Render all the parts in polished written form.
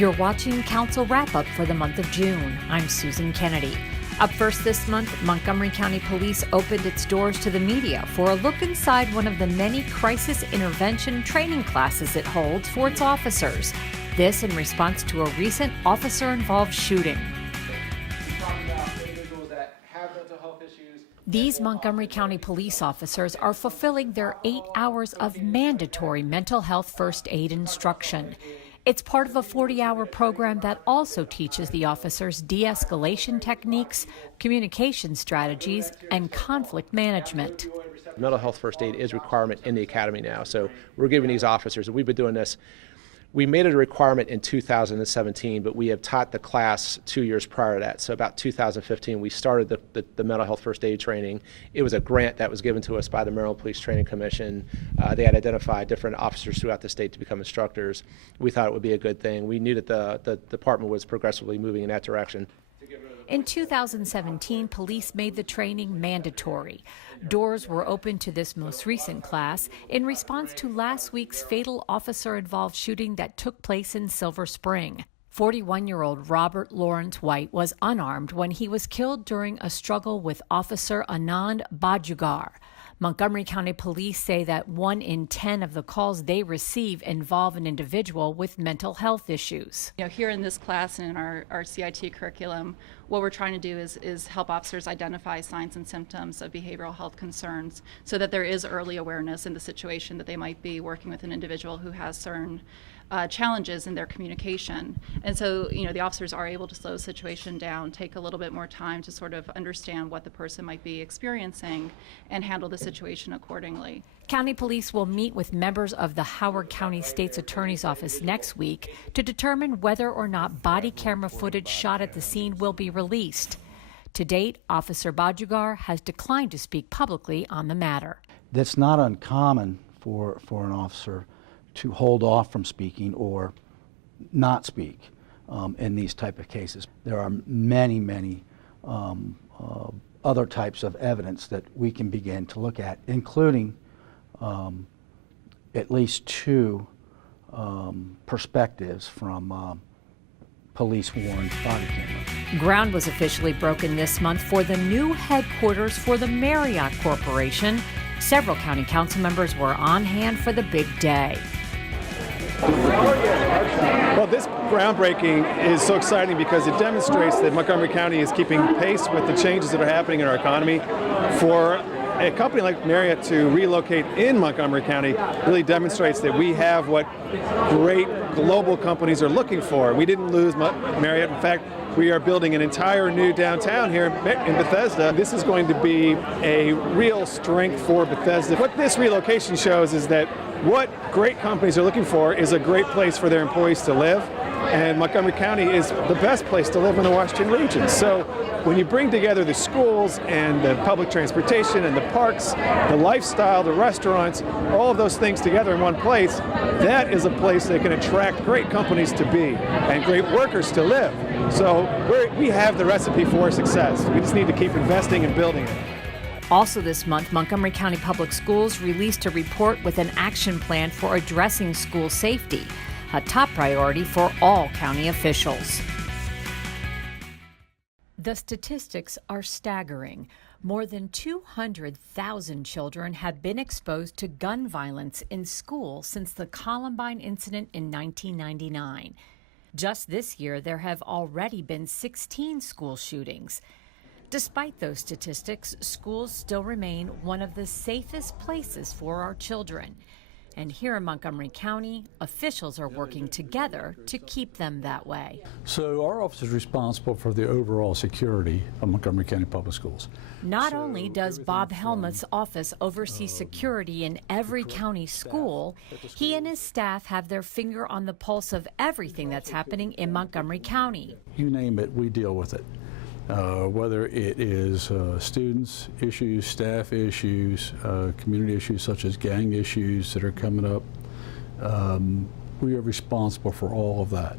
You're watching Council Wrap-Up for the month of June. I'm Susan Kennedy. Up first this month, Montgomery County Police opened its doors to the media for a look inside one of the many crisis intervention training classes it holds for its officers. This in response to a recent officer-involved shooting. These Montgomery County police officers are fulfilling their 8 hours of mandatory mental health first aid instruction. It's part of a 40-hour program that also teaches the officers de-escalation techniques, communication strategies, and conflict management. Mental health first aid is a requirement in the academy now, so we're giving these officers, and we've been doing this. We made it a requirement in 2017, but we have taught the class 2 years prior to that. So about 2015, we started the mental health first aid training. It was a grant that was given to us by the Maryland Police Training Commission. They had identified different officers throughout the state to become instructors. We thought it would be a good thing. We knew that the department was progressively moving in that direction. In 2017, police made the training mandatory. Doors were open to this most recent class in response to last week's fatal officer-involved shooting that took place in Silver Spring. 41-year-old Robert Lawrence White was unarmed when he was killed during a struggle with Officer Anand Bajugar. Montgomery County Police say that 1 in 10 of the calls they receive involve an individual with mental health issues. Here in this class and in our CIT curriculum, what we're trying to do is help officers identify signs and symptoms of behavioral health concerns so that there is early awareness in the situation that they might be working with an individual who has certain challenges in their communication. And so, the officers are able to slow the situation down, take a little bit more time to sort of understand what the person might be experiencing and handle the situation accordingly. County Police will meet with members of the Howard County State's Attorney's Office next week to determine whether or not body camera footage shot at the scene will be released. To date, Officer Bajugar has declined to speak publicly on the matter. That's not uncommon for an officer to hold off from speaking or not speak in these type of cases. There are many other types of evidence that we can begin to look at, including at least 2 perspectives from police-worn body camera. Ground was officially broken this month for the new headquarters for the Marriott Corporation. Several county council members were on hand for the big day. Well, this groundbreaking is so exciting because it demonstrates that Montgomery County is keeping pace with the changes that are happening in our economy. For a company like Marriott to relocate in Montgomery County really demonstrates that we have what great global companies are looking for. We didn't lose Marriott. In fact, we are building an entire new downtown here in Bethesda. This is going to be a real strength for Bethesda. What this relocation shows is that what great companies are looking for is a great place for their employees to live, and Montgomery County is the best place to live in the Washington region. So when you bring together the schools and the public transportation and the parks, the lifestyle, the restaurants, all of those things together in one place, that is a place that can attract great companies to be and great workers to live. So we have the recipe for success. We just need to keep investing and building it. Also this month, Montgomery County Public Schools released a report with an action plan for addressing school safety, a top priority for all county officials. The statistics are staggering. More than 200,000 children have been exposed to gun violence in school since the Columbine incident in 1999. Just this year, there have already been 16 school shootings. Despite those statistics, schools still remain one of the safest places for our children. And here in Montgomery County, officials are working together to keep them that way. So our office is responsible for the overall security of Montgomery County Public Schools. Not only does Bob Helmuth's office oversee security in every county school, he and his staff have their finger on the pulse of everything that's happening in Montgomery County. You name it, we deal with it. Whether it is students issues, staff issues, community issues such as gang issues that are coming up, we are responsible for all of that.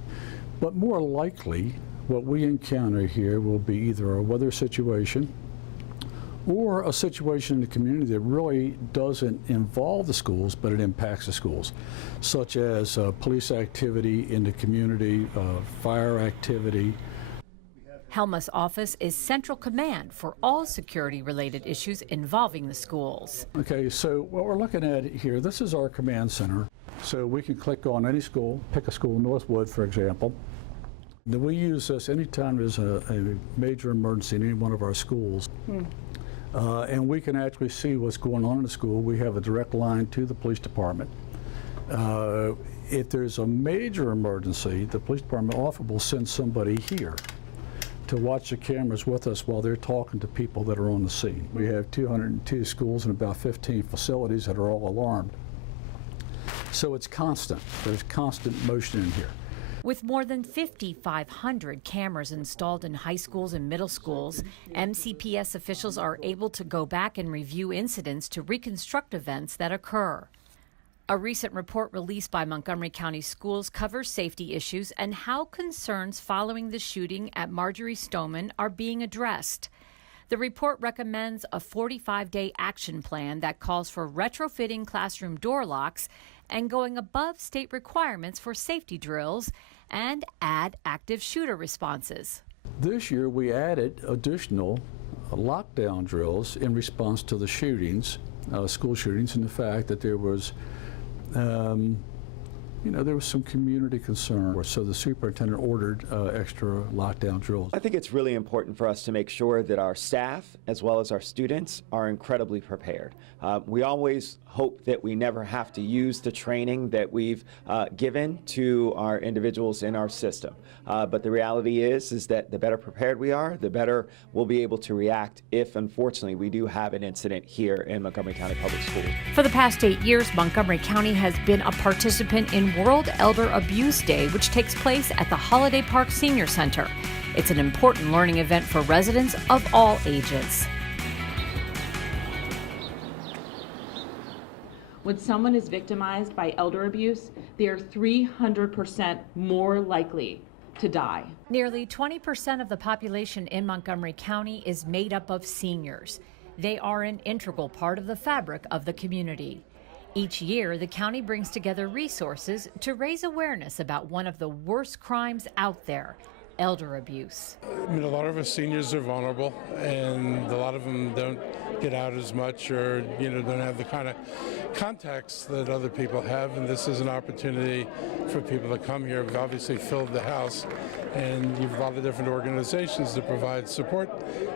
But more likely, what we encounter here will be either a weather situation or a situation in the community that really doesn't involve the schools, but it impacts the schools, such as police activity in the community, fire activity. Helma's office is central command for all security-related issues involving the schools. Okay, so what we're looking at here, this is our command center. So we can click on any school, pick a school, Northwood, for example. Then we use this anytime there's a major emergency in any one of our schools. And we can actually see what's going on in the school. We have a direct line to the police department. If there's a major emergency, the police department often will send somebody here to watch the cameras with us while they're talking to people that are on the scene. We have 202 schools and about 15 facilities that are all alarmed. So it's constant. There's constant motion in here. With more than 5,500 cameras installed in high schools and middle schools, MCPS officials are able to go back and review incidents to reconstruct events that occur. A recent report released by Montgomery County Schools covers safety issues and how concerns following the shooting at Marjorie Stoneman are being addressed. The report recommends a 45-day action plan that calls for retrofitting classroom door locks and going above state requirements for safety drills and add active shooter responses. This year we added additional lockdown drills in response to the shootings, school shootings, and the fact that there was there was some community concern, so the superintendent ordered extra lockdown drills. I think it's really important for us to make sure that our staff, as well as our students, are incredibly prepared. We always hope that we never have to use the training that we've given to our individuals in our system. But the reality is that the better prepared we are, the better we'll be able to react if, unfortunately, we do have an incident here in Montgomery County Public Schools. For the past 8 years, Montgomery County has been a participant in World Elder Abuse Day, which takes place at the Holiday Park Senior Center. It's an important learning event for residents of all ages. When someone is victimized by elder abuse, they are 300% more likely to die. Nearly 20% of the population in Montgomery County is made up of seniors. They are an integral part of the fabric of the community. Each year, the county brings together resources to raise awareness about one of the worst crimes out there, elder abuse. I mean, a lot of us seniors are vulnerable, and a lot of them don't get out as much, or don't have the kind of contacts that other people have. And this is an opportunity for people to come here. We've obviously filled the house, and you have a lot of different organizations that provide support,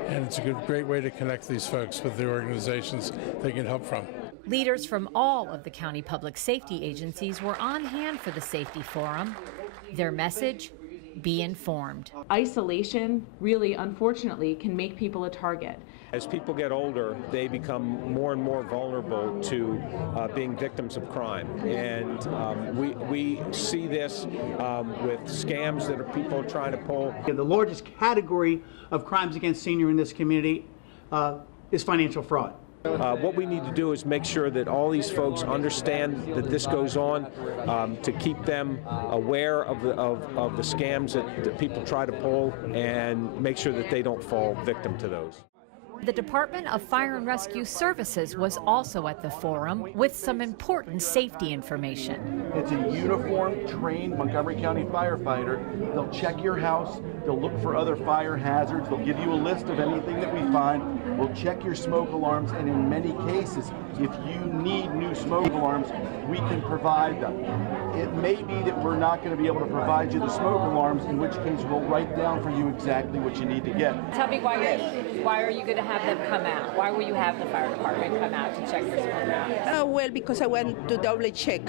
and it's a great way to connect these folks with the organizations they can help from. Leaders from all of the county public safety agencies were on hand for the Safety Forum. Their message: be informed. Isolation really, unfortunately, can make people a target. As people get older, they become more and more vulnerable to being victims of crime. And we see this with scams that people are trying to pull. The largest category of crimes against seniors in this community is financial fraud. What we need to do is make sure that all these folks understand that this goes on, to keep them aware of the scams that people try to pull, and make sure that they don't fall victim to those. The Department of Fire and Rescue Services was also at the forum with some important safety information. It's a uniformed, trained Montgomery County firefighter. They'll check your house, they'll look for other fire hazards, they'll give you a list of anything that we find, we'll check your smoke alarms, and in many cases, if you need new smoke alarms, we can provide them. It may be that we're not going to be able to provide you the smoke alarms, in which case we'll write down for you exactly what you need to get. Tell me why are you going to have them come out? Why will you have the fire department come out to check your smoke alarms? Well, because I want to double check.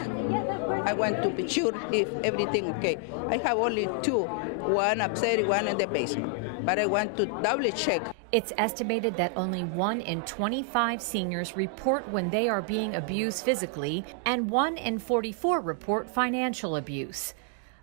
I want to be sure if everything okay. I have only two, one upstairs, one in the basement, but I want to double check. It's estimated that only 1 in 25 seniors report when they are being abused physically, and 1 in 44 report financial abuse.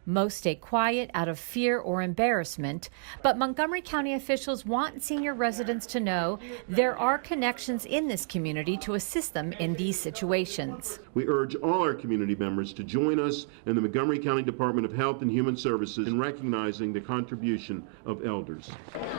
Most stay quiet out of fear or embarrassment, but Montgomery County officials want senior residents to know there are connections in this community to assist them in these situations. We urge all our community members to join us in the Montgomery County Department of Health and Human Services in recognizing the contribution of elders.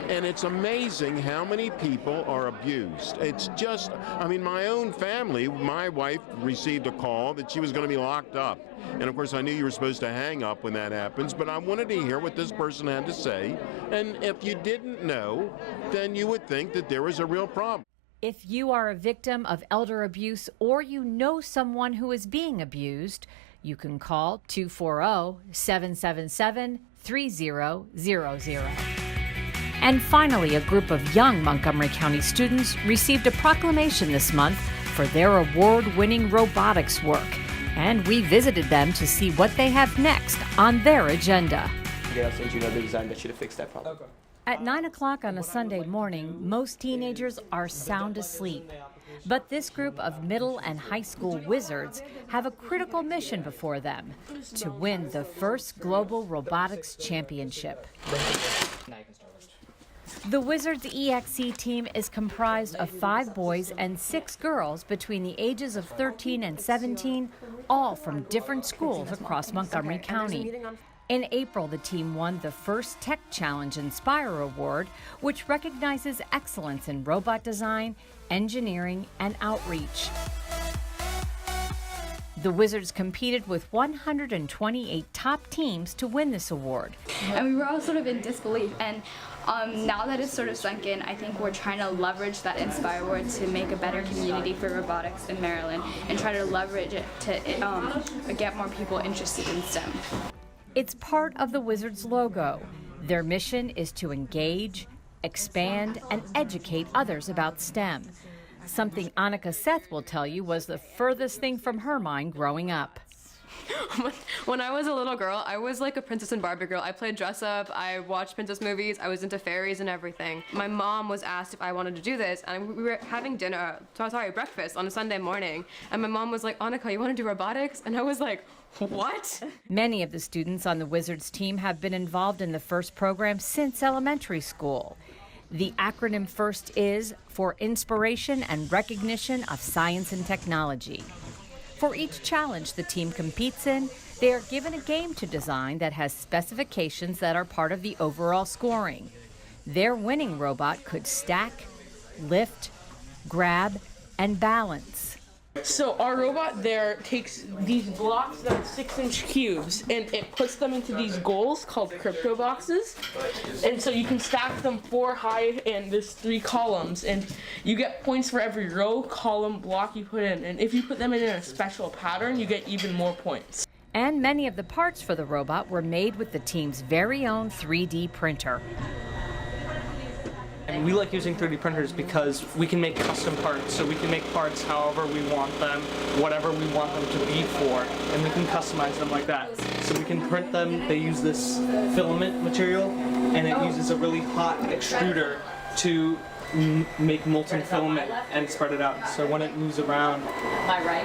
And it's amazing how many people are abused. It's just, I mean, my own family, my wife received a call that she was going to be locked up. And of course, I knew you were supposed to hang up when that happens, but I wanted to hear what this person had to say. And if you didn't know, then you would think that there was a real problem. If you are a victim of elder abuse or you know someone who is being abused, you can call 240-777-3000. And finally, a group of young Montgomery County students received a proclamation this month for their award-winning robotics work. And we visited them to see what they have next on their agenda. I'll send you another design that should have fixed that problem. Okay. At 9 o'clock on a Sunday morning, most teenagers are sound asleep. But this group of middle and high school wizards have a critical mission before them: to win the first Global Robotics Championship. The Wizards EXE team is comprised of 5 boys and 6 girls between the ages of 13 and 17, all from different schools across Montgomery County. In April, the team won the first Tech Challenge Inspire Award, which recognizes excellence in robot design, engineering, and outreach. The Wizards competed with 128 top teams to win this award. And we were all sort of in disbelief. And now that it's sort of sunk in, I think we're trying to leverage that Inspire Award to make a better community for robotics in Maryland and try to leverage it to get more people interested in STEM. It's part of the Wizards logo. Their mission is to engage, expand, and educate others about STEM. Something Annika Seth will tell you was the furthest thing from her mind growing up. When I was a little girl, I was like a Princess and Barbie girl. I played dress up, I watched princess movies, I was into fairies and everything. My mom was asked if I wanted to do this, and we were having breakfast on a Sunday morning, and my mom was like, Annika, you want to do robotics? And I was like, what? Many of the students on the Wizards team have been involved in the FIRST program since elementary school. The acronym FIRST is for Inspiration and Recognition of Science and Technology. For each challenge the team competes in, they are given a game to design that has specifications that are part of the overall scoring. Their winning robot could stack, lift, grab, and balance. So our robot there takes these blocks that are 6-inch cubes and it puts them into these goals called crypto boxes. And so you can stack them 4 high and there's 3 columns, and you get points for every row, column, block you put in. And if you put them in a special pattern, you get even more points. And many of the parts for the robot were made with the team's very own 3D printer. And we like using 3D printers because we can make custom parts, so we can make parts however we want them, whatever we want them to be for, and we can customize them like that. So we can print them. They use this filament material, and it uses a really hot extruder to make molten filament and spread it out. So when it moves around,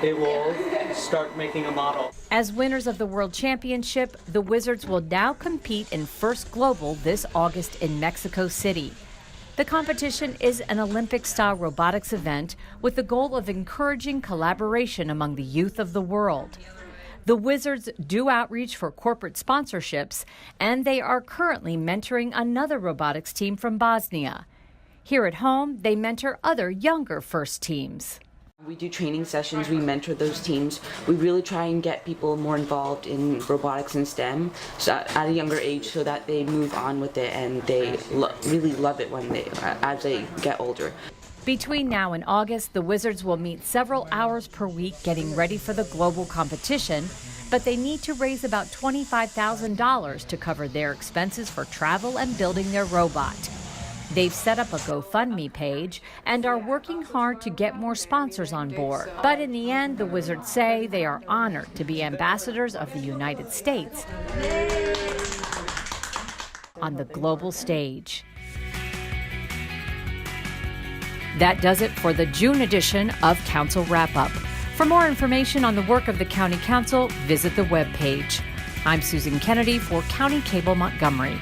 it will start making a model. As winners of the World Championship, the Wizards will now compete in FIRST Global this August in Mexico City. The competition is an Olympic-style robotics event with the goal of encouraging collaboration among the youth of the world. The Wizards do outreach for corporate sponsorships, and they are currently mentoring another robotics team from Bosnia. Here at home, they mentor other younger FIRST teams. We do training sessions, we mentor those teams. We really try and get people more involved in robotics and STEM at a younger age so that they move on with it and they really love it as they get older. Between now and August, the Wizards will meet several hours per week getting ready for the global competition, but they need to raise about $25,000 to cover their expenses for travel and building their robot. They've set up a GoFundMe page and are working hard to get more sponsors on board. But in the end, the Wizards say they are honored to be ambassadors of the United States on the global stage. That does it for the June edition of Council Wrap-Up. For more information on the work of the County Council, visit the webpage. I'm Susan Kennedy for County Cable Montgomery.